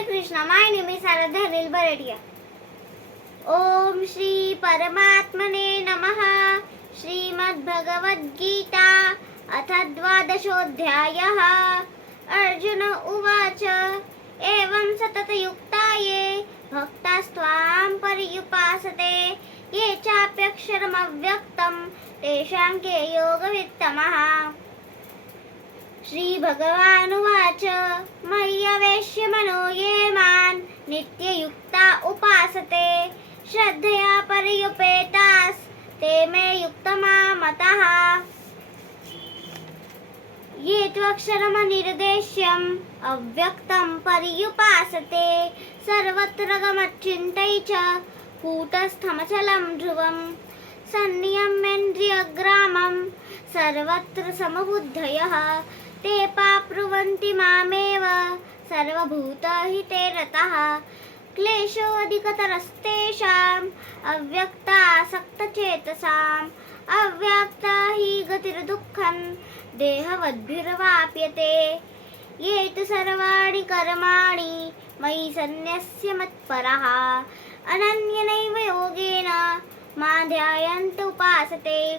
हरे कृष्ण. माय name is Aaradhya Anil Bardia. ओम श्री परमात्मने नमः. श्रीमद्भगवद्गीता अथ द्वादशोऽध्यायः. अर्जुन उवाच एवं सततयुक्ताये भक्तास्त्वां पर्युपासते ये चाप्यक्षरमव्यक्तं तेषां के योगवित्तमः. श्रीभगवानुवाच मय्यवेश्य मनो ये मां नित्ययुक्ता उपासते श्रद्धया पर्युपेतास् ते मे युक्तमा मतः. ये त्वक्षरमनिर्देश्यम् अव्यक्तं पर्युपासते सर्वत्र गमच्चिन्तै च कूटस्थमचलं ध्रुवं सन्नियम्येन्द्रियग्रामं सर्वत्र समबुद्धयः ते प्राप्नुवन्ति मामेव सर्वभूतहिते रताः. क्लेशोऽधिकतरस्तेषाम् अव्यक्तासक्तचेतसाम् अव्यक्ता हि गतिर्दुःखं देहवद्भिर्वाप्यते. ये तु सर्वाणि कर्माणि मयि सन्न्यस्य मत्परः अनन्यनैव योगेन मां ध्यायन्त उपासते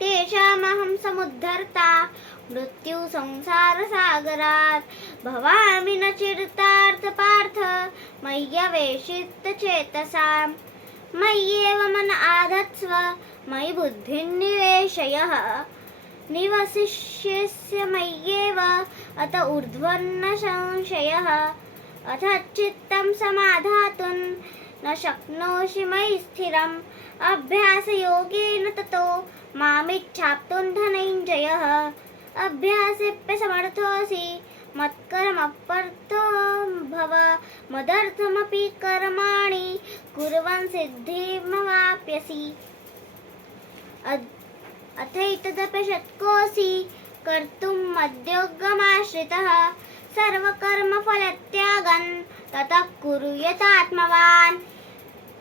तेषामहं समुद्धर्ता मृत्यु संसारसागरात्. भवामि न चिरतार्थ पार्थ मय्यवेशितचेतसाम्. मय्येव मन आधत्स्व मयि बुद्धिं निवेशय. निवसिष्यसि मय्येव अत ऊर्ध्वन्न संशयः. अथ चित्तं समाधातुं न शक्नोषि मयि स्थिरम्. अभ्यासयोगेन ततो मामिच्छाप्तुं धनञ्जयः. अभ्यासेऽप्यसमर्थोऽसि मत्कर्मपर्तो भव. मदर्थमपि कर्माणि कुर्वन् सिद्धिमवाप्स्यसि. अथैतदपि शक्नोषि कर्तुं मद्योगमाश्रितः. सर्वकर्मफलत्यागं ततः कुरु यतात्मवान्.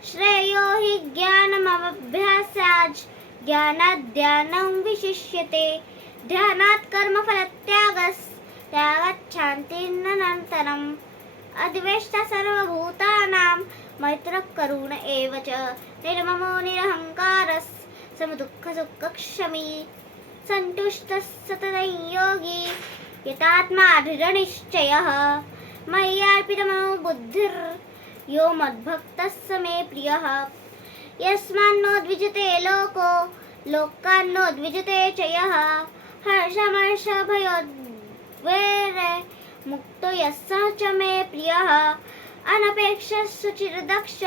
श्रेयो हि ज्ञानमभ्यासाच् ज्ञानात् ध्यानं विशिष्यते. ध्यानात् कर्मफलत्यागात् शान्तिरनन्तरम्. अद्वेष्टा सर्वभूतानां मैत्रः करुण एव च. निर्ममो निरहङ्कारः समदुःखसुखक्षमी. सन्तुष्टः सततं योगी यतात्मा दृढनिश्चयः. मय्यार्पितमनो बुद्धिर् यो मद्भक्तः स मे प्रियः. यस्मान्नो द्विजते लोको लोकान्नो द्विजते च यः. हर्षमर्षभयोद्वेगैः मुक्तो यः स च मे प्रियः. अनपेक्षः सुचिर्दक्ष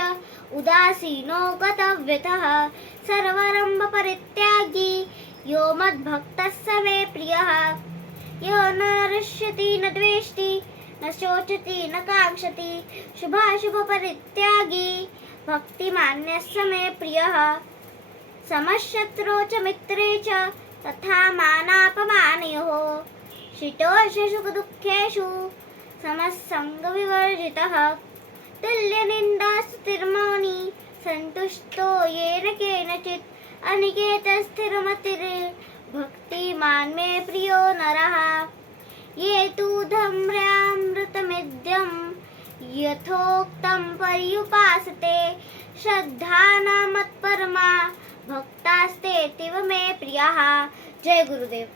उदासीनो गतव्यथः. सर्वारम्भपरित्यागी यो मद्भक्तः स मे प्रियः. यो न हृष्यति न द्वेष्टि न शोचति न काङ्क्षति शुभाशुभपरित्यागी भक्तिमान्यः स मे प्रियः. समशत्रौ च मित्रे च तथा मानापमानयोः. शीतोष्णसुखदुःखेषु समसङ्गविवर्जितः. तुल्यनिन्दास्तुतिर्मौनी सन्तुष्टो येन केनचित्. अनिकेतस्थिरमतिर्भक्तिमान् मे प्रियो नरः. ये तु धर्म्यामृतमिदं यथोक्तं पर्युपासते श्रद्धाना मत्परमा भक्तास्तेऽतीव मे प्रियाः. जय गुरुदेव.